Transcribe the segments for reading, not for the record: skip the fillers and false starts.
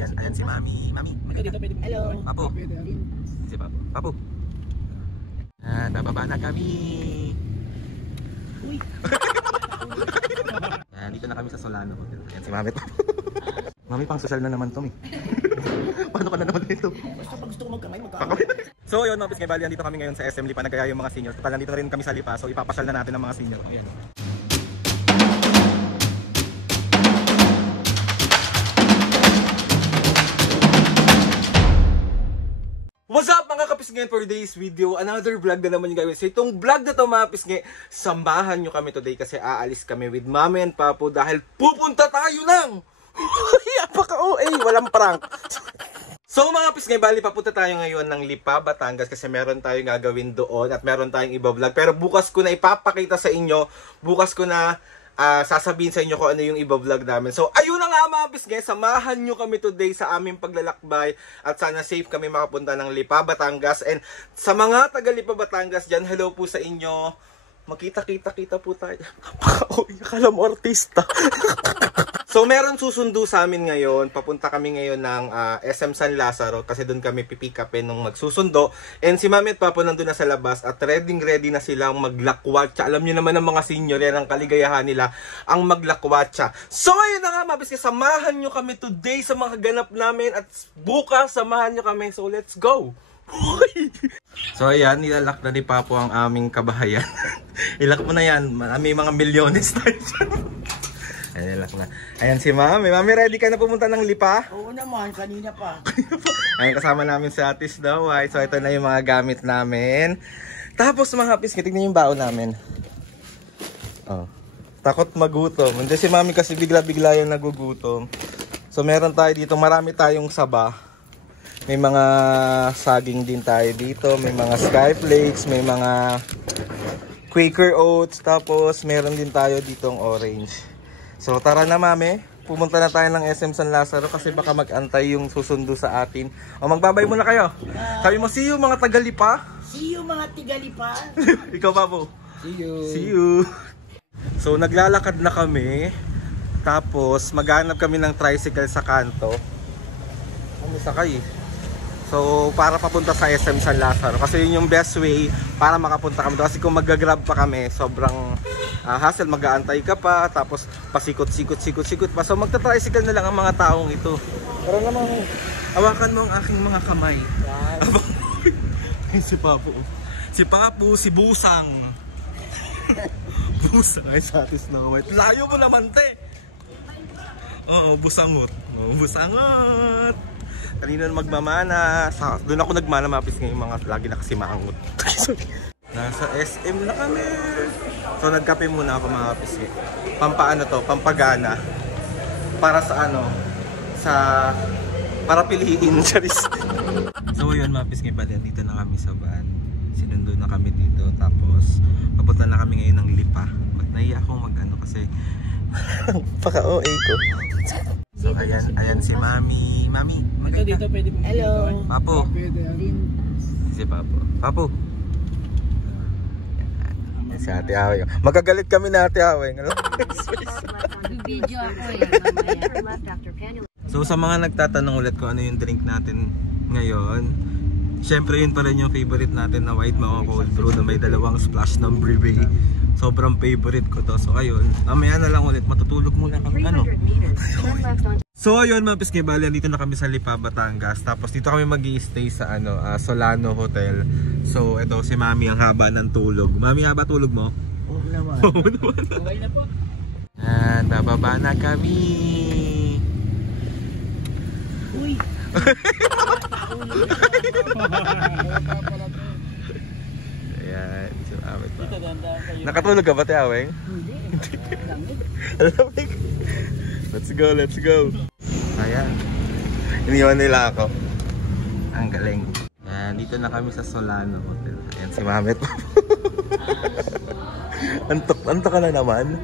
Ayan si Mami. Mami, Hello. Papo. Si Papo. Papo. Bababa na kami. Uy. Dito na kami sa Solano Hotel. Ayan si Mami. Mami, pang social na naman to, Paano ka na naman dito? Basta pag gusto ko magkamay, magkamay. So yun, mga Bali, dito kami ngayon sa SM Lipa. Nagkaya yung mga seniors. Total, nandito na rin kami sa Lipa. So ipapasyal na natin ang mga senior. Ayan. What's up mga kapisngin, for today's video, another vlog na naman yung gawin. So itong vlog na to mga kapisngin, samahan nyo kami today kasi aalis kami with Mami and Papo dahil pupunta tayo ng apaka-OA, walang prank. So mga kapisngin, bali papunta tayo ngayon ng Lipa, Batangas kasi meron tayong gagawin doon at meron tayong iba vlog. Pero bukas ko na ipapakita sa inyo, bukas ko na sasabihin sa inyo kung ano yung iba-vlog namin. So, ayun na nga mga kapisngin, samahan nyo kami today sa aming paglalakbay at sana safe kami makapunta ng Lipa, Batangas. And sa mga taga Lipa, Batangas dyan, hello po sa inyo. Magkita-kita po tayo. Akala mo artista. So, meron susundo sa amin ngayon. Papunta kami ngayon ng SM San Lazaro kasi doon kami pipick upin nung magsusundo. And si Mami at Papo nandun na sa labas at ready na silang maglakwatsa. Alam nyo naman ng mga senior yan, ang kaligayahan nila, ang maglakwatsa. So, ayun na nga, mabis, samahan nyo kami today sa mga ganap namin at bukas samahan nyo kami. So, let's go! So ayan, nilalak na ni Papo ang aming kabahayan. Ilak mo na yan, may mga milyones tayo dyan. Ayan, ilak na. Ayan si Mami. Mami, ready ka na pumunta ng Lipa? Oo naman, kanina pa. Ayan, kasama namin si Atis daw. So ito na yung mga gamit namin. Tapos mga kapis, tignan yung baon namin. Oh, takot magutom. Hindi si Mami kasi bigla-bigla yung nagugutom. So meron tayo dito, marami tayong saba. May mga saging din tayo dito, may mga skyflakes, may mga Quaker oats, tapos meron din tayo ditong orange. So tara na Mami, pumunta na tayo ng SM San Lazaro kasi baka mag-antay yung susundo sa atin. O magbabay muna kayo. Sabi mo, see you mga taga-Lipa. See you mga taga-Lipa. Ikaw pa po. See you. See you. So naglalakad na kami, tapos maghanap kami ng tricycle sa kanto. Ano sakay? So, para papunta sa SM San Lazaro. Kasi yun yung best way para makapunta kami. Kasi kung mag-grab pa kami, sobrang hassle. Mag-aantay ka pa, tapos pasikot-sikot pa. So, magta-tricycle na lang ang mga taong ito. Pero naman, hawakan mo ang aking mga kamay. Si Papo. Si Papo, si Busang. Busang ay satis na kamay. Layo mo naman, te. Oo, busangot. Oo, busangot. Kanina magmamana, doon ako nagmana mapis ngayon mga lagi na kasi maangot. Nasa SM na kami. So nagkape muna ako mga kapis. Pampaano to, pampagana. Para sa ano, para piliin charis. So yun mga kapis ngayon, dito na kami sa van. Sinundo na kami dito, tapos papunta na kami ngayon ng Lipa. Nahiya akong mag-ano kasi paka-OA ko. So ayan si Mami. Mami, Dito pwede po. Hello. Papo. Si Papo. Papo. Si Ate Aweng. Magagalit kami na Ate Aweng. Video ako yan. So sa mga nagtatanong ulit kung ano yung drink natin ngayon, syempre yun pa rin yung favorite natin na white mocha cold brew na may dalawang splash ng brewery. Sobrang favorite ko to. So ayun, mamaya na lang ulit, matutulog muna kami ano. So ayun mga Pisngay, bali dito na kami sa Lipa, Batangas. Tapos dito kami mag-i-stay sa ano, Solano Hotel. So ito si Mami ang haba ng tulog. Mami, haba tulog mo? Oo naman. Oo naman. Okay na po. At bababa na kami. Uy. Ayan, si Mami pa. Kayo. Nakatulog ka ba, Te Aweng? Hindi. Alamig. Let's go, let's go. Ayan. Iniwan nila ako. Ang galing. Ayan, dito na kami sa Solano Hotel. Ayan si Mami. Antok ka na naman.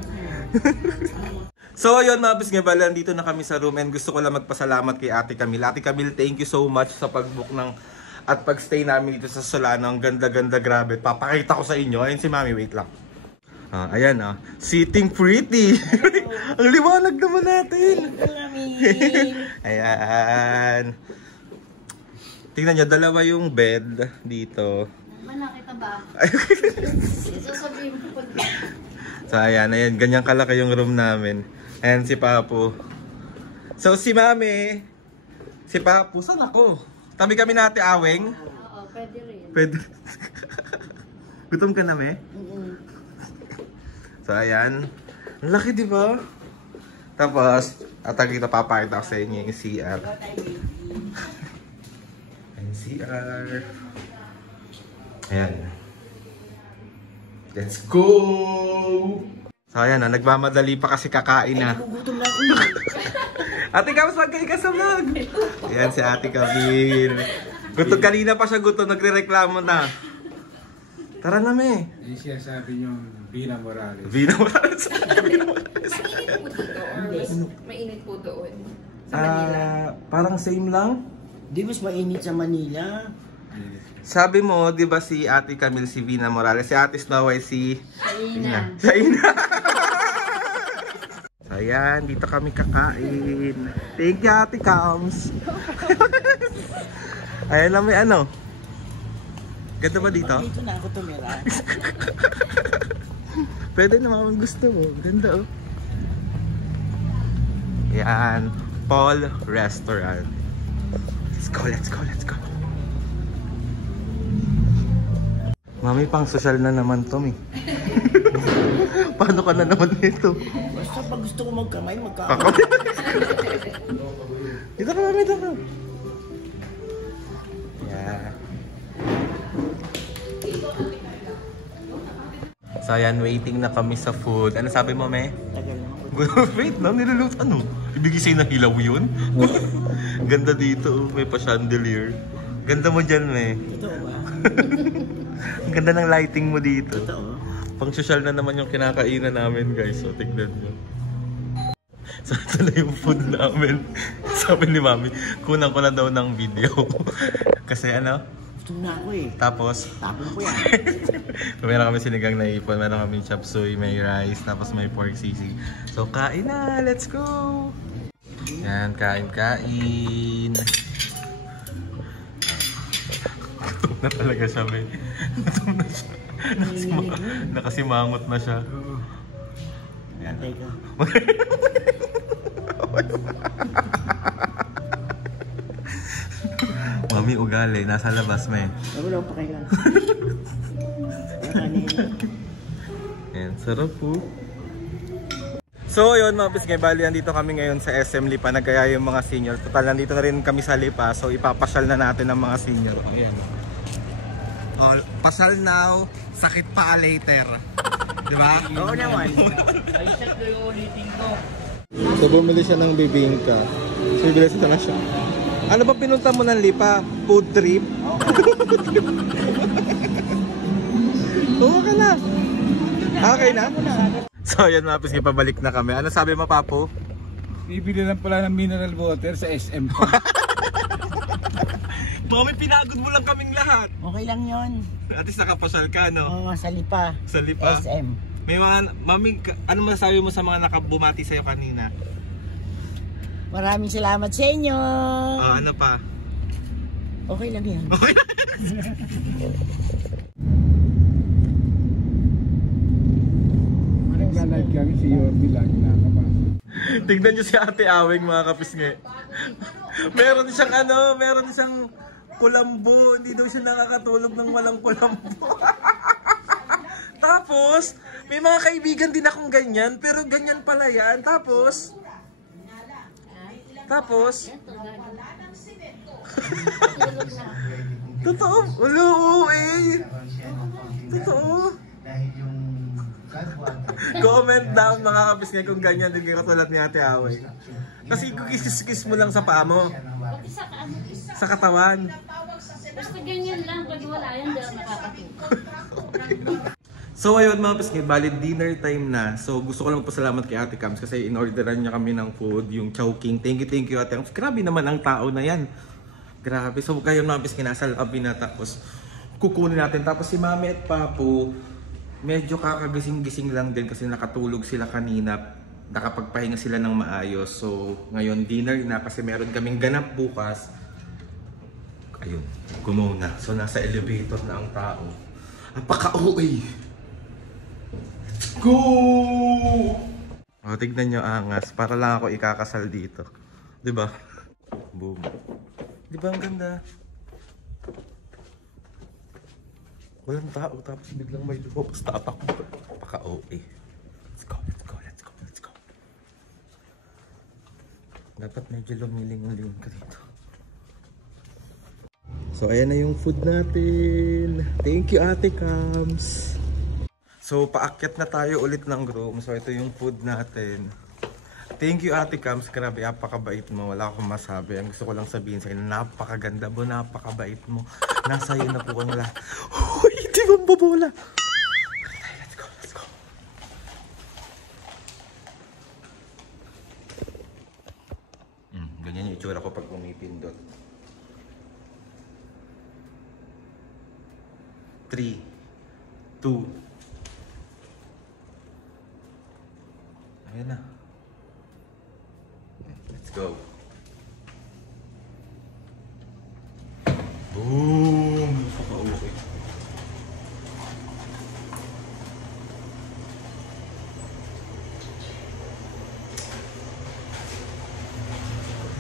So ayun mga Pisngay, bali dito na kami sa room and gusto ko lang magpasalamat kay Ate Camille. Ate Camille, thank you so much sa pag-book ng at pag-stay namin dito sa Solano. Ang ganda-ganda, grabe. Papakita ko sa inyo. Ayun si Mami, wait lang. Ayan sitting pretty. Ang liwanag naman natin. Ayan. Tingnan nyo, dalawa yung bed dito. Nakita ba? Sasabihin mo po. So ayan, ganyan kalaki yung room namin. Ayan si Papu. So si Mami, si Papu, saan ako? Tabi kami natin aweng. Oo, pwede rin. Pwede. Gutom ka na, me? So ayan. Ang laki, di ba? Tapos, kita papakita ko sa inyo yung CR. Ayan, CR. Ayan. Let's go! So ayan nagmamadali pa kasi kakain na. Gutom na ako. Ate Kams, magkay ka sa vlog! Ayan si Ate Camille. Gutom kanina pa siya gutom, nagre-reklamo na. Tara na, me. Yung siya sabi niyo, Vina Morales. Vina Morales. Mainit po doon. Sa Manila. Parang same lang. Di mas mainit sa Manila. Sabi mo, di ba si Ate Camille si Vina Morales, si Ate Snow ay si... Ina. Sa Ina. So ayan, dito kami kakain. Thank you, Ate Kams. Ayan lang may ano. Ganda ba dito? Dito na ako tumira. Pwede naman kung gusto mo. Ganda oh. Ayan, Paul Restaurant. Let's go, let's go, let's go. Mami, pang social na naman to, mi. Paano ka na naman nito? Basta pag gusto ko magkamay, magkamay. Ako? Dito ka, mami, dito ka. Yeah. So, ayan, waiting na kami sa food. Ano sabi mo, me? Tagal naman. Wait lang, niluluto. Ano? Ibigay sa'yo na hilaw yun? Ganda dito, may pa-chandelier. Ganda mo dyan, me. Totoo ba? Ang ganda ng lighting mo dito. Totoo. Pang social na naman yung kinakainan namin, guys. So, tignan nyo. So, ito na yung food namin. Sabi ni Mami, kunan ko na daw ng video. Kasi ano? Gusto na ako eh. Tapos, Tapon ko yan. meron kami sinigang na ipon, meron kami chop suey, may rice, tapos may pork sisig. So, kain na! Let's go! Yan, kain-kain. Gutom na talaga siya, may. Gutom na siya. Nakasimangot na siya. Antay ka. Mami, ugali. Nasa labas, may. Wala pa kayo. Ayan, sarap po. So, yun mga pisgay, bali nandito kami ngayon sa SM Lipa, nagkaya yung mga senior. Total, nandito na rin kami sa Lipa, so ipapasyal na natin ang mga senior. Ayan. Pasyal now, sakit pa later. Diba? Oo naman. Ay, set ko yung ulitin ko. So, bumili siya ng bibingka. So, bibili siya na siya. Ano ba pinunta mo ng Lipa? Food trip? Oo ka na. Okay na? So, ayan mga pisngi, pabalik na kami. Ano sabi mo, Papu? Bibili lang pala ng mineral water sa SM ko. Mami, pinagod mo lang kaming lahat. Okay lang yon. At least nakapasyal ka, no? Oo, sa Lipa. Sa Lipa. SM. May mga, Mami, ano masasabi mo sa mga nakabumati sa'yo kanina? Maraming salamat sa inyo. Ano pa? Okay lang yan. Okay. Nagla-live kami si Yorby lagi nakapasok. Tignan nyo si Ate Aweng mga kapisngi. Meron siyang meron siyang kulambo. Hindi daw siya nakakatulog ng walang kulambo. Tapos, may mga kaibigan din akong ganyan, pero ganyan pala yan. Tapos, totoo. Ulo, eh. Totoo. Comment down mga kapisngi kung ganyan din kayo katulad ni Ate Aweng. Kasi kukis-kis mo lang sa paa mo. Sa katawan. Basta ganyan lang, pag wala yan, di ako nakakatuwa. So ayun mga pisngi, valid dinner time na. So gusto ko lang pasalamat kay Ate Kams kasi in-orderan niya kami ng food, yung Chowking. Thank you Ate Kams. Grabe naman ang tao na yan. Grabe. So kayo mga pisngi, nasa lobby na tapos kukunin natin. Tapos si Mami at Papu, medyo kakagising-gising lang din kasi nakatulog sila kanina. Nakapagpahinga sila ng maayos. So, ngayon dinner na kasi meron kaming ganap bukas. Ayun, gumaw na. So, nasa elevator na ang tao. Napaka-OA! Go! O, tignan nyo angas. Para lang ako ikakasal dito. Diba? Boom. Diba ang ganda? Walang tao. Tapos biglang may lumabas tatak mo. Napaka-OA. Let's go, let's go, let's go, let's go. Dapat medyo lumiling-ling ka dito. So, ayan na yung food natin. Thank you, Ate Cams. So, paakyat na tayo ulit ng room. So, ito yung food natin. Thank you, Ate Cams. Grabe, napakabait mo. Wala akong masabi. Ang gusto ko lang sabihin sa'yo, napakaganda mo, napakabait mo. Nasa iyo na po ang lahat. Uy, hindi mo babola. Let's go, let's go. Ganyan yung itsura ko pag pumipindot. 3, 2. Ayan na. Let's go. Boom! Napaka-okay.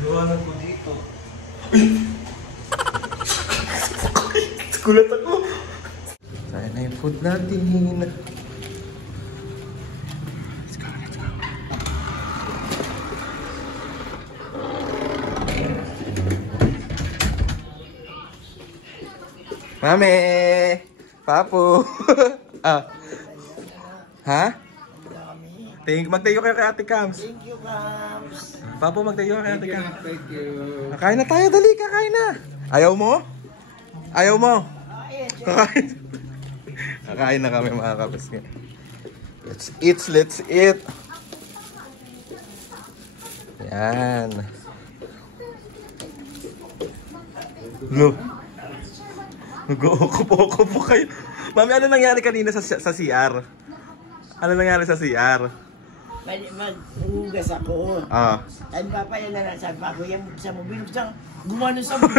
Luwanan ko dito. Gulat ako. Kaya na yung food natin. Let's go, let's go. Mami! Papu! Ah. Ha? Magtayo kayo kay Ate Cams. Thank you, Cams. Papu, magtayo kay Ate Cams. Thank you. Kakain na tayo, dali, kakain na. Ayaw mo? Ayaw mo? Kakain. Kakain na kami mga kapis nga. Let's eat, let's eat. Yan. Lo. Nag-uukup-ukup po kayo. Mami, ano nangyari kanina sa CR? Ano nangyari sa CR? Mag-ugas ako. Ah. Ay, papaya na lang. Sabi ko, yan sa mo. Binuksan, gumano sa mo.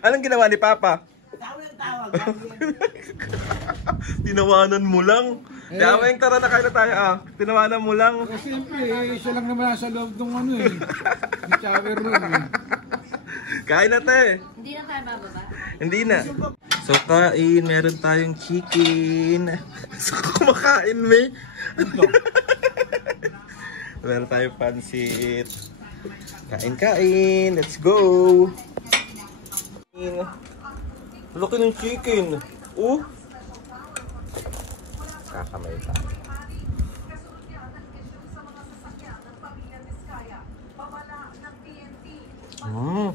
Anong ginawa ni Papa? Tawag. Tinawanan mo lang. Dama yung tara na kain na tayo ah. Tinawanan mo lang. Eh, siyempre, siya lang naman nasa loob ng ano eh. Yung shower room eh. Kain na tayo. Hindi na tayo bababa. Hindi na. So kain, meron tayong chicken. So kumakain may. Meron tayong pansit. Kain. Let's go. Laki ng chicken. Oh. Kakamay tayo. Oh.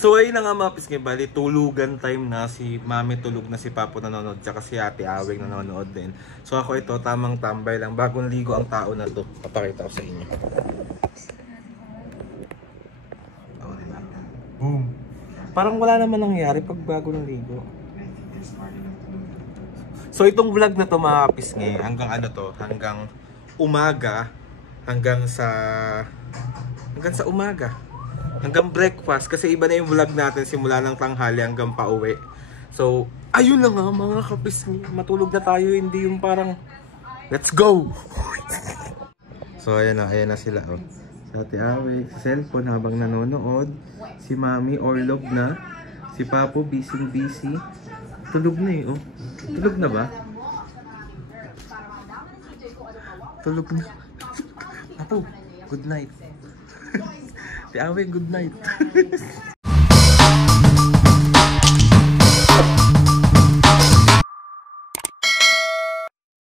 So ayun na nga mga pisngi, bali tulugan time na, si Mami tulog na, si Papo nanonood, tsaka si Ate Aweng nanonood din. So ako ito, tamang tambay lang, bagong ligo ang tao na to. Papakita ko sa inyo. Oh, diba? Boom! Parang wala naman nangyari pag bago ng ligo. So itong vlog na to mga pisngi, hanggang ano to, hanggang umaga, hanggang sa umaga. Hanggang breakfast kasi iba na yung vlog natin simula ng tanghali hanggang pauwi. So, ayun na nga mga kapisngi. Matulog na tayo, hindi yung parang let's go! So, ayan na sila. Oh. Sa Ate Aweng, sa cellphone habang nanonood. Si Mami, orlog na. Si Papo, busy. Tulog na eh. Oh. Tulog na ba? Tulog na. Papo, good night. Ate Aweng, good night.